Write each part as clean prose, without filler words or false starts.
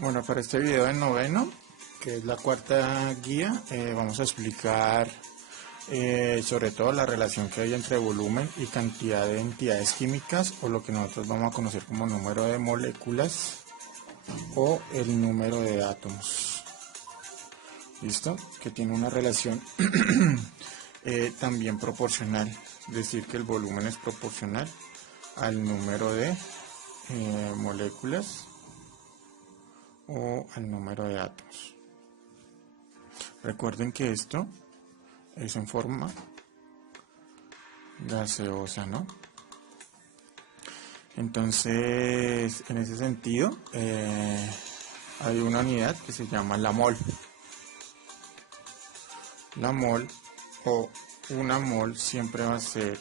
Bueno, para este video de noveno, que es la cuarta guía, vamos a explicar sobre todo la relación que hay entre volumen y cantidad de entidades químicas, o lo que nosotros vamos a conocer como número de moléculas o el número de átomos. ¿Listo? Que tiene una relación también proporcional, es decir, que el volumen es proporcional al número de moléculas o al número de átomos. Recuerden que esto es en forma gaseosa, ¿no? Entonces, en ese sentido, hay una unidad que se llama la mol. La mol o una mol siempre va a ser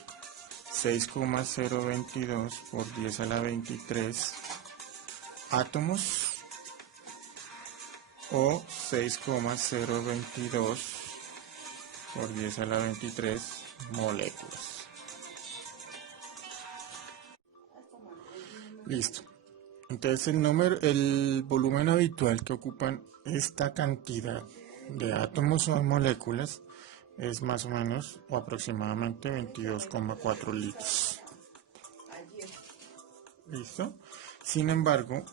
6,022 por 10 a la 23 átomos o 6,022 por 10 a la 23 moléculas. Listo. Entonces el volumen habitual que ocupan esta cantidad de átomos o moléculas es más o menos o aproximadamente 22,4 litros. ¿Listo? Sin embargo,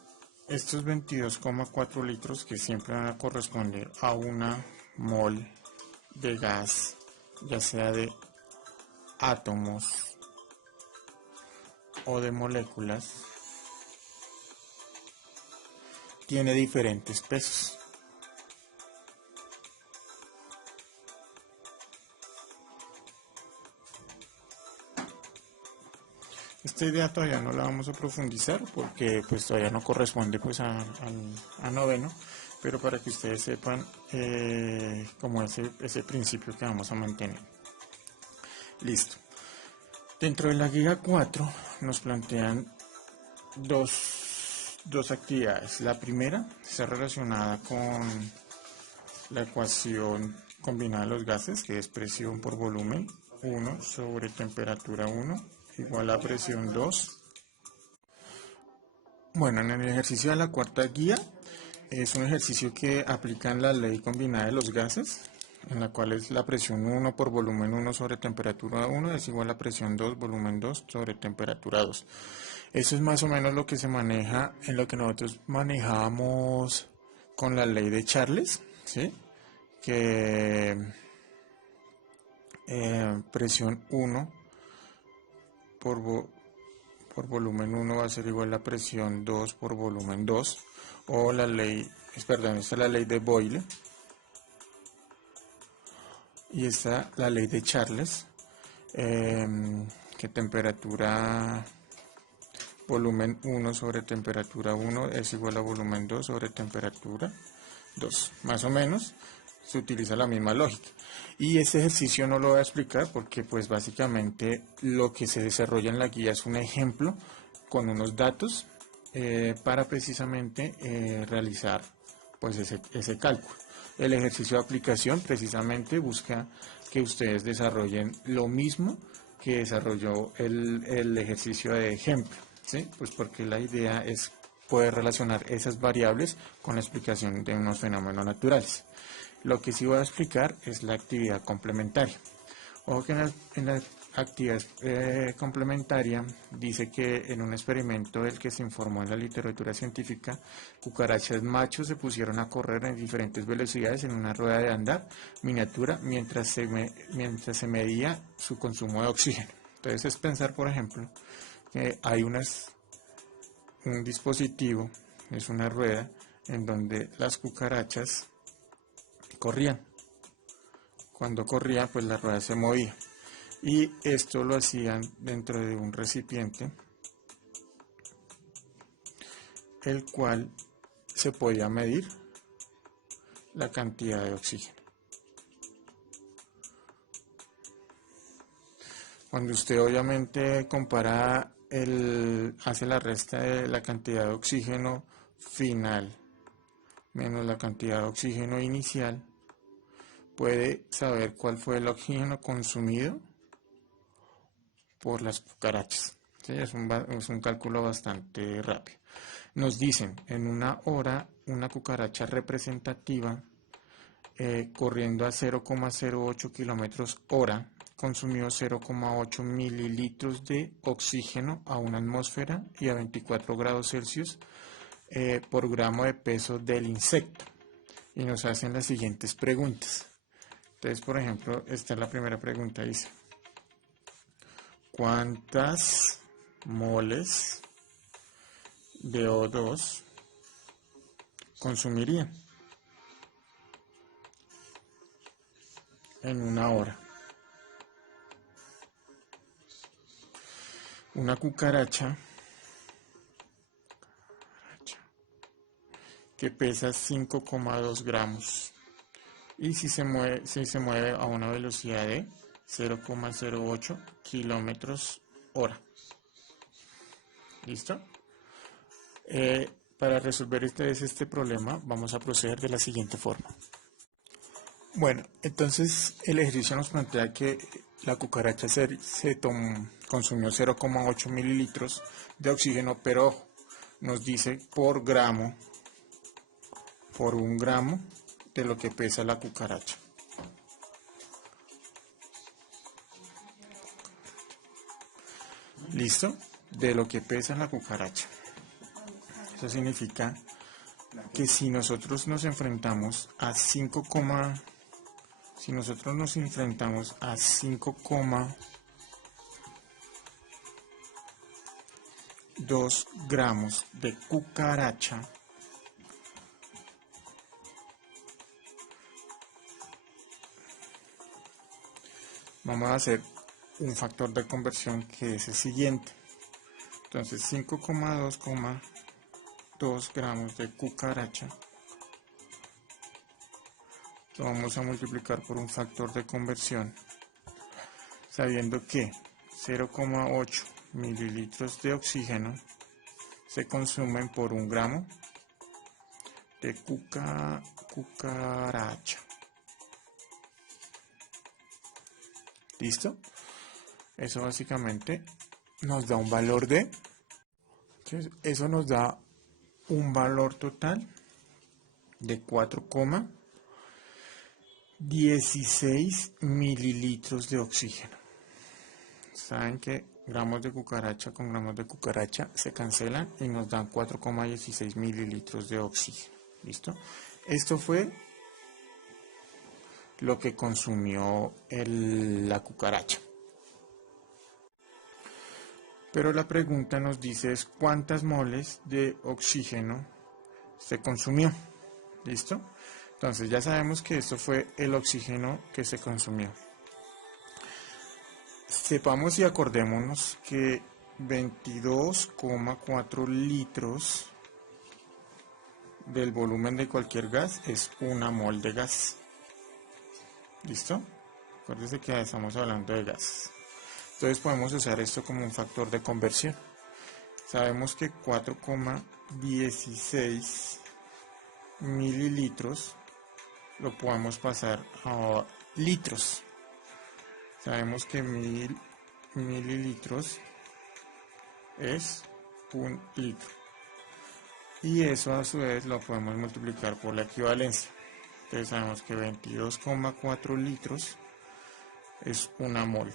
estos 22,4 litros, que siempre van a corresponder a una mol de gas, ya sea de átomos o de moléculas, tiene diferentes pesos. Esta idea todavía no la vamos a profundizar porque pues todavía no corresponde pues a noveno, pero para que ustedes sepan como ese principio que vamos a mantener. Listo. Dentro de la guía 4 nos plantean dos actividades. La primera está relacionada con la ecuación combinada de los gases, que es presión por volumen 1 sobre temperatura 1 igual a presión 2. Bueno, en el ejercicio de la cuarta guía es un ejercicio que aplican la ley combinada de los gases, en la cual es la presión 1 por volumen 1 sobre temperatura 1 es igual a presión 2 volumen 2 sobre temperatura 2. Eso es más o menos lo que se maneja en lo que nosotros manejábamos con la ley de Charles, ¿sí? Que presión 1 por volumen 1 va a ser igual a presión 2 por volumen 2, o la ley, perdón, esta es la ley de Boyle, y esta la ley de Charles, que temperatura volumen 1 sobre temperatura 1 es igual a volumen 2 sobre temperatura 2. Más o menos se utiliza la misma lógica. Y este ejercicio no lo voy a explicar porque pues básicamente lo que se desarrolla en la guía es un ejemplo con unos datos para precisamente realizar pues ese cálculo. El ejercicio de aplicación precisamente busca que ustedes desarrollen lo mismo que desarrolló el ejercicio de ejemplo, ¿sí? Pues porque la idea es poder relacionar esas variables con la explicación de unos fenómenos naturales. Lo que sí voy a explicar es la actividad complementaria. Ojo que en la actividad complementaria dice que en un experimento del que se informó en la literatura científica, cucarachas machos se pusieron a correr en diferentes velocidades en una rueda de andar miniatura mientras se medía su consumo de oxígeno. Entonces es pensar, por ejemplo, que hay un dispositivo, es una rueda, en donde las cucarachas corrían. Cuando corrían, pues la rueda se movía. Y esto lo hacían dentro de un recipiente, el cual se podía medir la cantidad de oxígeno. Cuando usted obviamente compara hace la resta de la cantidad de oxígeno final menos la cantidad de oxígeno inicial, puede saber cuál fue el oxígeno consumido por las cucarachas, ¿Sí? Es un cálculo bastante rápido. Nos dicen, en una hora, una cucaracha representativa corriendo a 0,08 kilómetros hora consumió 0,8 mililitros de oxígeno a una atmósfera y a 24 grados Celsius por gramo de peso del insecto. Y nos hacen las siguientes preguntas. Entonces, por ejemplo, esta es la primera pregunta, dice, ¿cuántas moles de O2 consumirían en una hora? Una cucaracha que pesa 5,2 gramos y si se mueve a una velocidad de 0,08 kilómetros hora. ¿Listo? Para resolver este problema vamos a proceder de la siguiente forma. Bueno, entonces el ejercicio nos plantea que la cucaracha consumió 0,8 mililitros de oxígeno, pero ojo, nos dice por un gramo de lo que pesa la cucaracha. ¿Listo? De lo que pesa la cucaracha. Eso significa que si nosotros nos enfrentamos a 5,2 gramos de cucaracha, vamos a hacer un factor de conversión que es el siguiente. Entonces 5,2 gramos de cucaracha lo vamos a multiplicar por un factor de conversión, sabiendo que 0,8 mililitros de oxígeno se consumen por un gramo de cucaracha. ¿Listo? Eso básicamente nos da un valor de... Eso nos da un valor total de 4,16 mililitros de oxígeno. Saben que gramos de cucaracha con gramos de cucaracha se cancelan y nos dan 4,16 mililitros de oxígeno. ¿Listo? Esto fue lo que consumió la cucaracha. Pero la pregunta nos dice es cuántas moles de oxígeno se consumió. ¿Listo? Entonces ya sabemos que esto fue el oxígeno que se consumió. Sepamos y acordémonos que 22,4 litros del volumen de cualquier gas es una mol de gas. ¿Listo? Acuérdense que estamos hablando de gas. Entonces podemos usar esto como un factor de conversión. Sabemos que 4,16 mililitros lo podemos pasar a litros. Sabemos que 1000 mililitros es un litro. Y eso a su vez lo podemos multiplicar por la equivalencia. Entonces sabemos que 22,4 litros es una mol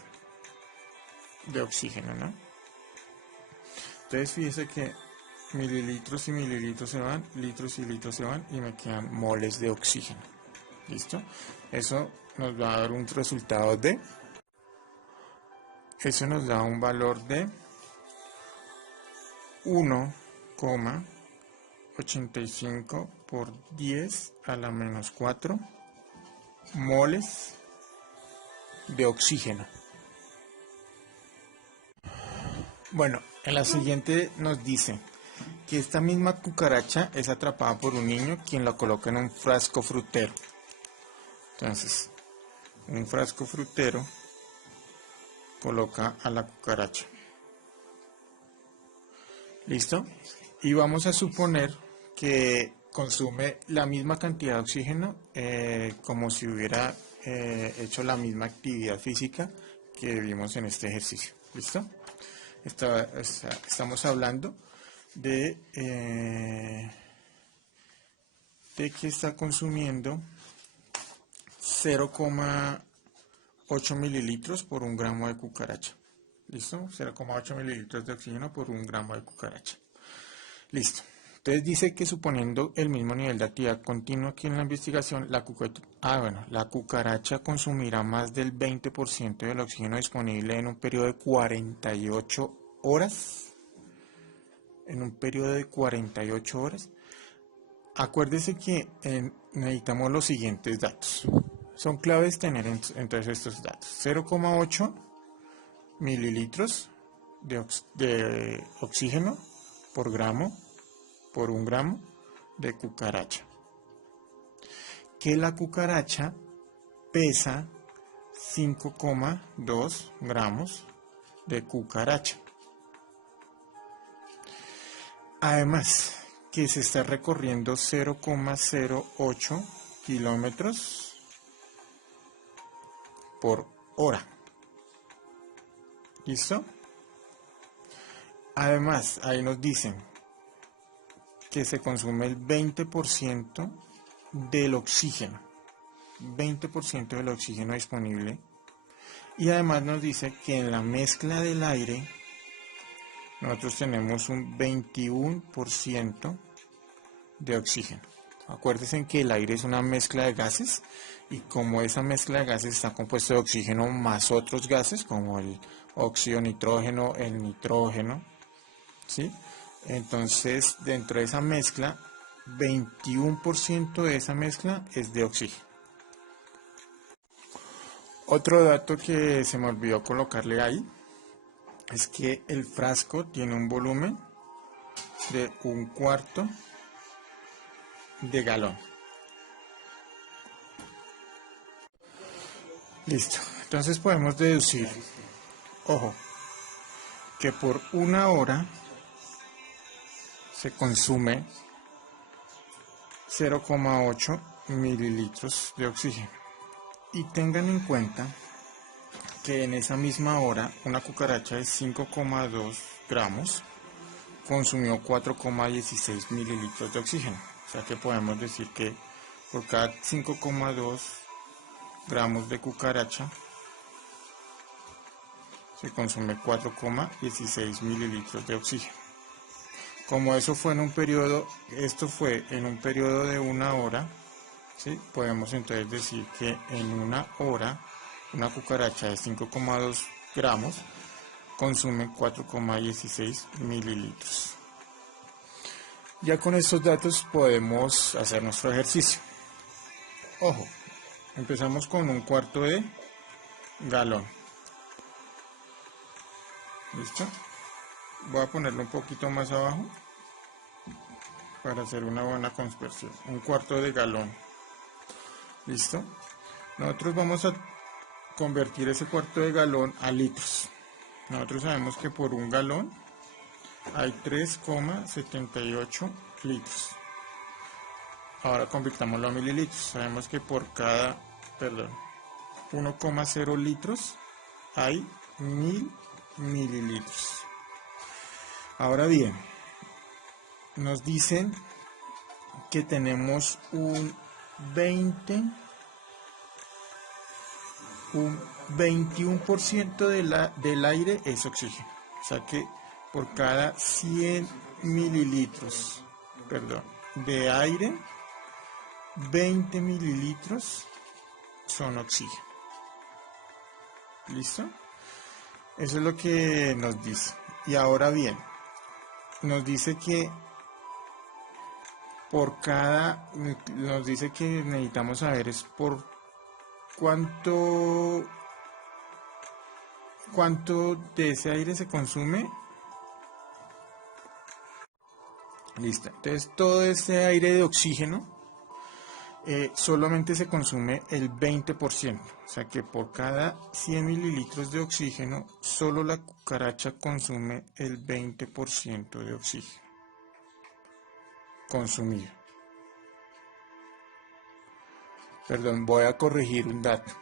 de oxígeno, ¿no? Entonces fíjese que mililitros y mililitros se van, litros y litros se van y me quedan moles de oxígeno. ¿Listo? Eso nos va a dar un resultado de... Eso nos da un valor de 1,85 por 10 a la menos 4 moles de oxígeno. Bueno, en la siguiente nos dice que esta misma cucaracha es atrapada por un niño quien la coloca en un frasco frutero. Entonces, un frasco frutero coloca a la cucaracha. ¿Listo? Y vamos a suponer que consume la misma cantidad de oxígeno como si hubiera hecho la misma actividad física que vimos en este ejercicio. ¿Listo? Estamos hablando de que está consumiendo 0,8 mililitros por un gramo de cucaracha. ¿Listo? 0,8 mililitros de oxígeno por un gramo de cucaracha. Listo. Entonces dice que suponiendo el mismo nivel de actividad continua que en la investigación, la cucaracha consumirá más del 20% del oxígeno disponible en un periodo de 48 horas. En un periodo de 48 horas. Acuérdese que necesitamos los siguientes datos. Son claves tener entonces estos datos. 0,8 mililitros de oxígeno por un gramo de cucaracha. Que la cucaracha pesa 5,2 gramos de cucaracha. Además, que se está recorriendo 0,08 kilómetros por hora. ¿Listo? Además, ahí nos dicen que se consume el 20% del oxígeno. 20% del oxígeno disponible. Y además nos dice que en la mezcla del aire nosotros tenemos un 21% de oxígeno. Acuérdense que el aire es una mezcla de gases y como esa mezcla de gases está compuesta de oxígeno más otros gases como el óxido nitrógeno, el nitrógeno, ¿sí? Entonces dentro de esa mezcla, 21% de esa mezcla es de oxígeno. Otro dato que se me olvidó colocarle ahí es que el frasco tiene un volumen de 1/4 de galón. Listo. Entonces podemos deducir, ojo, que por una hora se consume 0,8 mililitros de oxígeno. Y tengan en cuenta que en esa misma hora una cucaracha de 5,2 gramos consumió 4,16 mililitros de oxígeno. O sea que podemos decir que por cada 5,2 gramos de cucaracha se consume 4,16 mililitros de oxígeno. Como eso fue en un periodo, esto fue en un periodo de una hora, ¿sí? Podemos entonces decir que en una hora una cucaracha de 5,2 gramos consume 4,16 mililitros. Ya con estos datos podemos hacer nuestro ejercicio. Ojo, empezamos con 1/4 de galón. ¿Listo? Voy a ponerlo un poquito más abajo para hacer una buena conversión. 1/4 de galón. ¿Listo? Nosotros vamos a convertir ese 1/4 de galón a litros. Nosotros sabemos que por un galón hay 3,78 litros. Ahora convirtámoslo a mililitros. Sabemos que por cada, 1,0 litros hay 1000 mililitros. Ahora bien, nos dicen que tenemos un 21% del aire es oxígeno. O sea que por cada 100 mililitros, de aire, 20 mililitros son oxígeno. ¿Listo? Eso es lo que nos dice. Y ahora bien, nos dice que necesitamos saber es por cuánto de ese aire se consume. Listo. Entonces todo ese aire de oxígeno solamente se consume el 20%. O sea que por cada 100 mililitros de oxígeno, solo la cucaracha consume el 20% de oxígeno consumido. Perdón, voy a corregir un dato.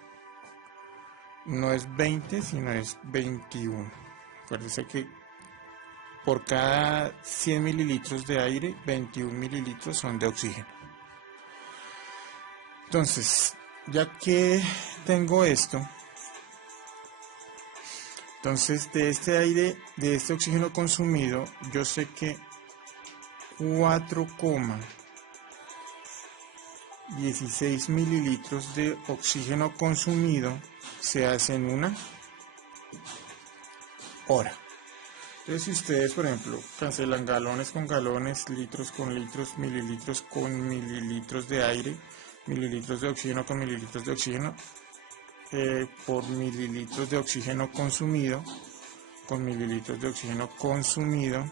No es 20, sino es 21. Acuérdense que por cada 100 mililitros de aire, 21 mililitros son de oxígeno. Entonces, ya que tengo esto, entonces de este aire, de este oxígeno consumido, yo sé que 4,16 mililitros de oxígeno consumido se hace en una hora. Entonces, si ustedes, por ejemplo, cancelan galones con galones, litros con litros, mililitros con mililitros de aire, mililitros de oxígeno con mililitros de oxígeno, por mililitros de oxígeno consumido, con mililitros de oxígeno consumido,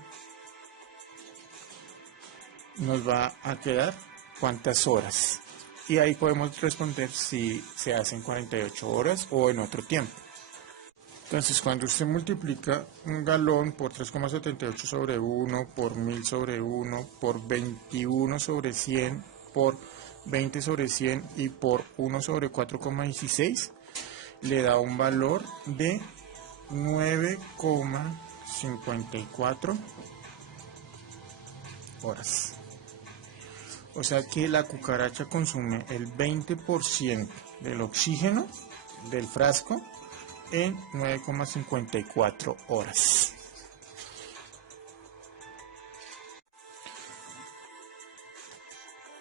nos va a quedar cuántas horas. Y ahí podemos responder si se hacen 48 horas o en otro tiempo. Entonces, cuando usted multiplica un galón por 3,78 sobre 1, por 1000 sobre 1, por 21 sobre 100, por 20 sobre 100 y por 1 sobre 4,16, le da un valor de 9,54 horas. O sea que la cucaracha consume el 20% del oxígeno del frasco en 9,54 horas.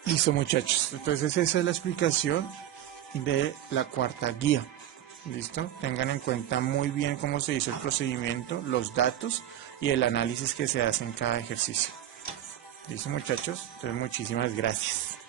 Listo, muchachos, entonces esa es la explicación de la cuarta guía. Listo, tengan en cuenta muy bien cómo se hizo el procedimiento, los datos y el análisis que se hace en cada ejercicio. Listo, muchachos, entonces muchísimas gracias.